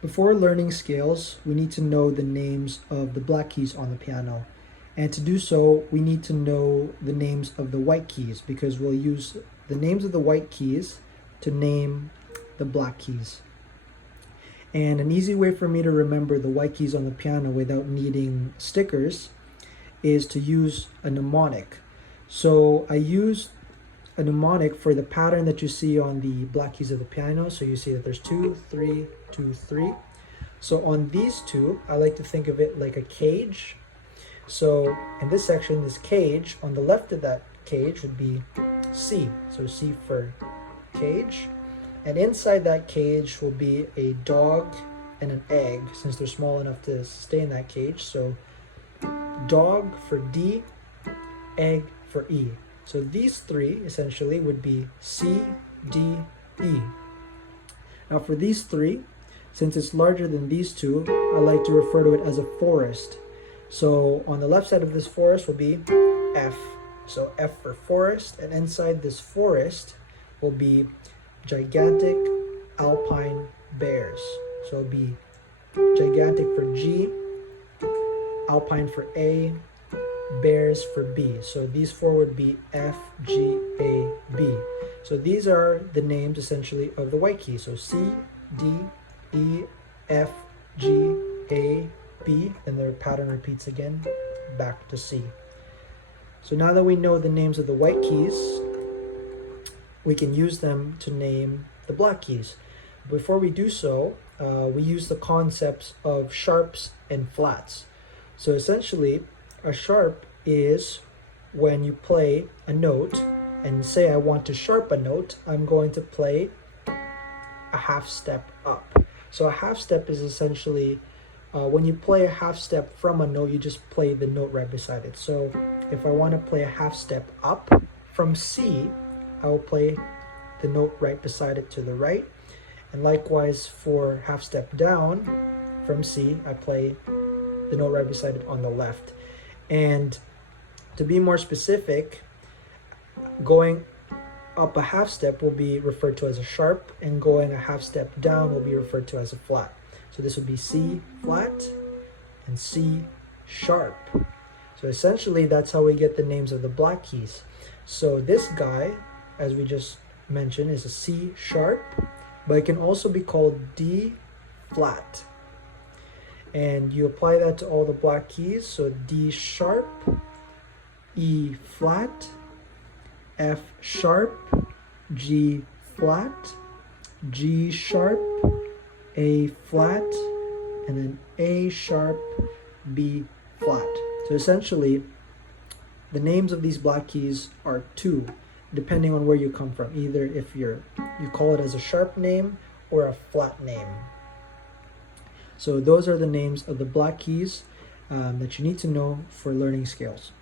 Before learning scales, we need to know the names of the black keys on the piano. And to do so, we need to know the names of the white keys because we'll use the names of the white keys to name the black keys. And an easy way for me to remember the white keys on the piano without needing stickers is to use a mnemonic. So I use a mnemonic for the pattern that you see on the black keys of the piano. So you see that there's 2, 3, 2, 3. So on these two, I like to think of it like a cage. So in this section, this cage, on the left of that cage would be C. So C for cage. And inside that cage will be a dog and an egg, since they're small enough to stay in that cage. So dog for D, egg for E. So these three essentially would be C, D, E. Now for these three, since it's larger than these two, I like to refer to it as a forest. So on the left side of this forest will be F. So F for forest, and inside this forest will be gigantic alpine bears. So it'll be gigantic for G, alpine for A, bears for B. So these four would be F, G, A, B. So these are the names essentially of the white key. So C, D, E, F, G, A, B, and their pattern repeats again back to C. So now that we know the names of the white keys, we can use them to name the black keys. Before we do so, we use the concepts of sharps and flats. So essentially, a sharp is when you play a note, and say I want to sharp a note, I'm going to play a half step up. So a half step is essentially when you play a half step from a note, you just play the note right beside it. So if I want to play a half step up from C, I will play the note right beside it to the right. And likewise for half step down from C, I play the note right beside it on the left. And to be more specific, going up a half step will be referred to as a sharp, and going a half step down will be referred to as a flat. So this would be C flat and C sharp. So essentially that's how we get the names of the black keys. So this guy, as we just mentioned, is a C sharp, but it can also be called D flat. And you apply that to all the black keys. So D sharp, E flat, F sharp, G flat, G sharp, A flat, and then A sharp, B flat. So essentially, the names of these black keys are two, depending on where you come from. Either if you call it as a sharp name or a flat name. So those are the names of the black keys that you need to know for learning scales.